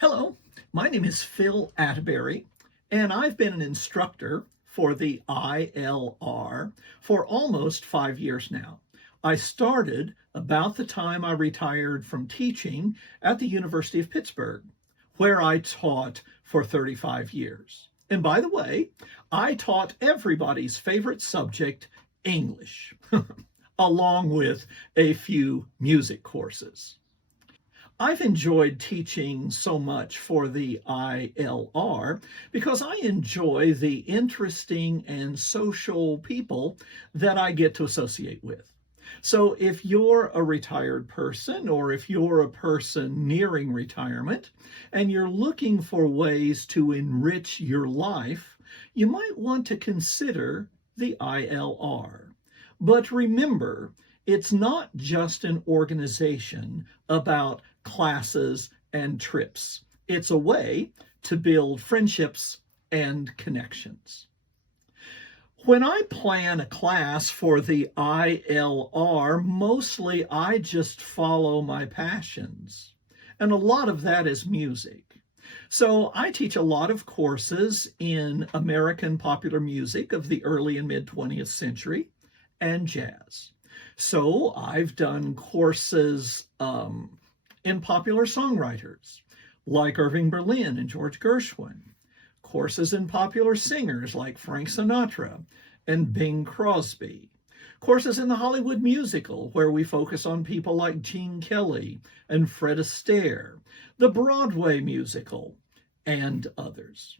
Hello, my name is Phil Atteberry, and I've been an instructor for the ILR for almost 5 years now. I started about the time I retired from teaching at the University of Pittsburgh, where I taught for 35 years. And by the way, I taught everybody's favorite subject, English, along with a few music courses. I've enjoyed teaching so much for the ILR because I enjoy the interesting and social people that I get to associate with. So if you're a retired person or if you're a person nearing retirement and you're looking for ways to enrich your life, you might want to consider the ILR. But remember, it's not just an organization about classes and trips. It's a way to build friendships and connections. When I plan a class for the ILR, mostly I just follow my passions. And a lot of that is music. So I teach a lot of courses in American popular music of the early and mid 20th century and jazz. So I've done courses in popular songwriters like Irving Berlin and George Gershwin, courses in popular singers like Frank Sinatra and Bing Crosby, courses in the Hollywood musical where we focus on people like Gene Kelly and Fred Astaire, the Broadway musical, and others.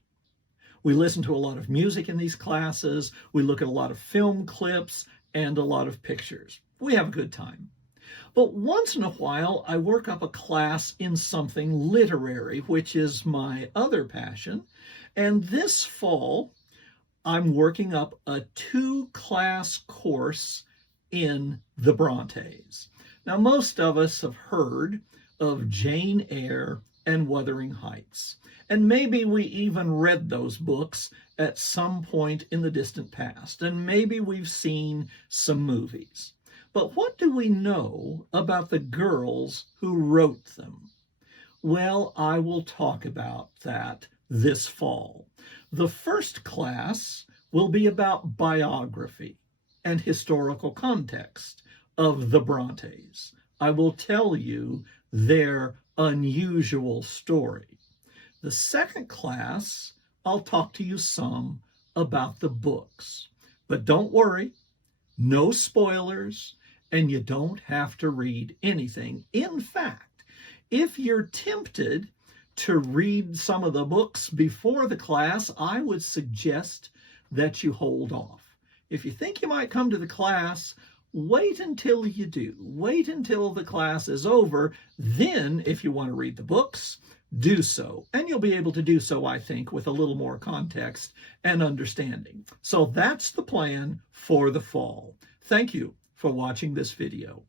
We listen to a lot of music in these classes, we look at a lot of film clips and a lot of pictures. We have a good time. But once in a while, I work up a class in something literary, which is my other passion. And this fall, I'm working up a 2-class course in the Brontes. Now, most of us have heard of Jane Eyre and Wuthering Heights. And maybe we even read those books at some point in the distant past. And maybe we've seen some movies. But what do we know about the girls who wrote them? Well, I will talk about that this fall. The first class will be about biography and historical context of the Brontes. I will tell you their unusual story. The second class, I'll talk to you some about the books. But don't worry, no spoilers, and you don't have to read anything. In fact, if you're tempted to read some of the books before the class, I would suggest that you hold off. If you think you might come to the class, wait until you do. Wait until the class is over. Then, if you want to read the books, do so. And you'll be able to do so, I think, with a little more context and understanding. So that's the plan for the fall. Thank you for watching this video.